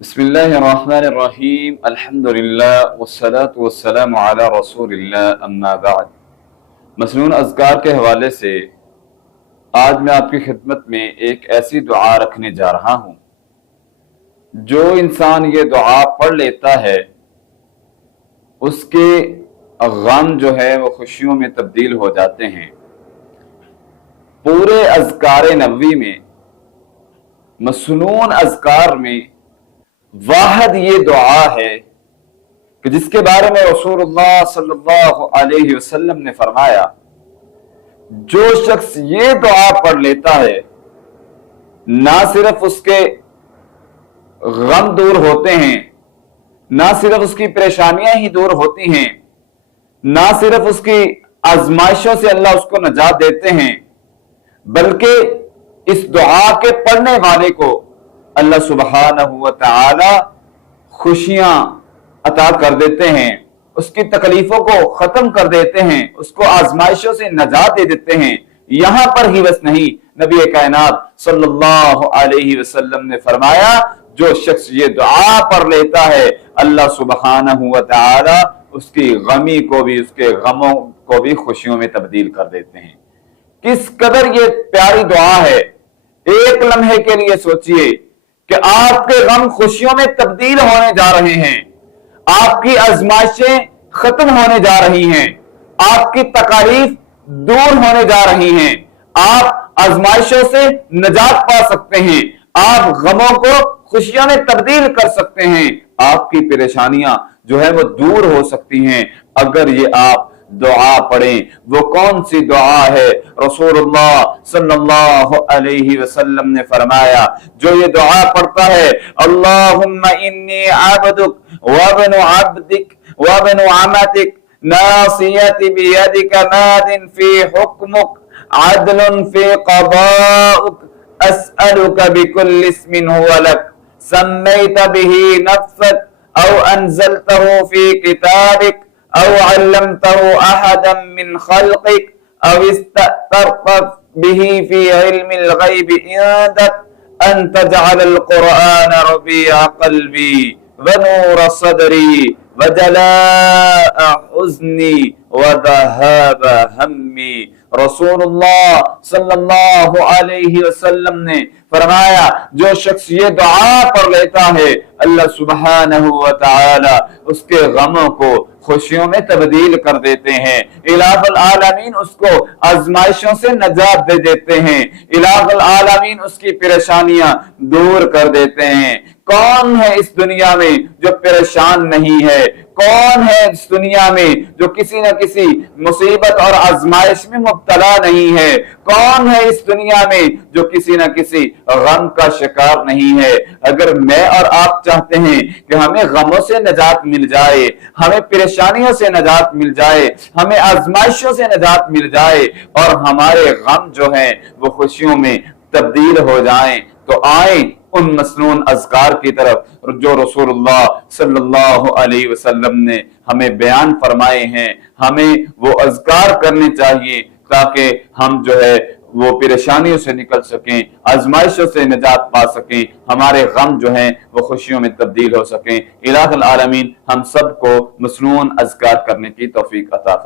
بسم اللہ الرحمن الرحیم الحمدللہ والصلاة والسلام علی رسول اللہ اما بعد۔ مسنون اذکار کے حوالے سے آج میں آپ کی خدمت میں ایک ایسی دعا رکھنے جا رہا ہوں جو انسان یہ دعا پڑھ لیتا ہے اس کے غم جو ہے وہ خوشیوں میں تبدیل ہو جاتے ہیں۔ پورے اذکار نبوی میں، مسنون اذکار میں واحد یہ دعا ہے کہ جس کے بارے میں رسول اللہ صلی اللہ علیہ وسلم نے فرمایا، جو شخص یہ دعا پڑھ لیتا ہے نہ صرف اس کے غم دور ہوتے ہیں، نہ صرف اس کی پریشانیاں ہی دور ہوتی ہیں، نہ صرف اس کی آزمائشوں سے اللہ اس کو نجات دیتے ہیں، بلکہ اس دعا کے پڑھنے والے کو اللہ سبحانہ و تعالی خوشیاں عطا کر دیتے ہیں، اس کی تکلیفوں کو ختم کر دیتے ہیں، اس کو آزمائشوں سے نجات دے دیتے ہیں۔ یہاں پر ہی بس نہیں، نبی کائنات صلی اللہ علیہ وسلم نے فرمایا، جو شخص یہ دعا پڑھ لیتا ہے اللہ سبحانہ و تعالی اس کی غمی کو بھی، اس کے غموں کو بھی خوشیوں میں تبدیل کر دیتے ہیں۔ کس قدر یہ پیاری دعا ہے، ایک لمحے کے لیے سوچئے کہ آپ کے غم خوشیوں میں تبدیل ہونے جا رہے ہیں، آپ کی آزمائشیں ختم ہونے جا رہی ہیں، آپ کی تکالیف دور ہونے جا رہی ہیں، آپ آزمائشوں سے نجات پا سکتے ہیں، آپ غموں کو خوشیوں میں تبدیل کر سکتے ہیں، آپ کی پریشانیاں جو ہے وہ دور ہو سکتی ہیں اگر یہ آپ دعا پڑھیں۔ وہ کون سی دعا ہے؟ رسول اللہ صلی اللہ علیہ وسلم نے فرمایا، جو یہ دعا پڑھتا ہے، اللہم انی عبدک وابن عبدک وابن عمتک ناصیتی بیدک ماد فی حکمک عدل فی قضاؤک اسألک بکل اسم هو لک سمیت به نفسک او انزلته فی کتابک او علمته احدا من خلقك او استأثرت به في علم الغيب عندك ان تجعل القرآن ربيع قلبي ونور صدري وجلاء حزني وذهاب همي۔ رسول اللہ صلی اللہ علیہ وسلم نے فرمایا، جو شخص یہ دعا پڑھ لیتا ہے اللہ سبحانہ و تعالی اس کے غموں کو خوشیوں میں تبدیل کر دیتے ہیں، الہ العالمین اس کو آزمائشوں سے نجات دے دیتے ہیں، الہ العالمین اس کی پریشانیاں دور کر دیتے ہیں۔ کون ہے اس دنیا میں جو پریشان نہیں ہے؟ کون ہے اس دنیا میں جو کسی نہ کسی مصیبت اور آزمائش میں مبتلا نہیں ہے؟ کون ہے اس دنیا میں جو کسی نہ کسی غم کا شکار نہیں ہے؟ اگر میں اور آپ چاہتے ہیں کہ ہمیں غموں سے نجات مل جائے، ہمیں پریشانیوں سے نجات مل جائے، ہمیں آزمائشوں سے نجات مل جائے اور ہمارے غم جو ہیں وہ خوشیوں میں تبدیل ہو جائیں، تو آئیں ان مسنون اذکار کی طرف جو رسول اللہ صلی اللہ علیہ وسلم نے ہمیں بیان فرمائے ہیں۔ ہمیں وہ اذکار کرنے چاہیے تاکہ ہم جو ہے وہ پریشانیوں سے نکل سکیں، آزمائشوں سے نجات پا سکیں، ہمارے غم جو ہیں وہ خوشیوں میں تبدیل ہو سکیں۔ الہ العالمین ہم سب کو مسنون اذکار کرنے کی توفیق عطا فرمائے۔